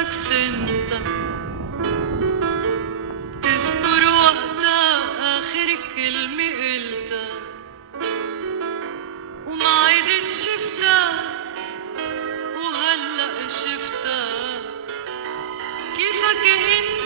بالعكس انت تذكر وقتها آخر كلمة قلتها وما عدت شفتها وهلأ شفتها كيفك انت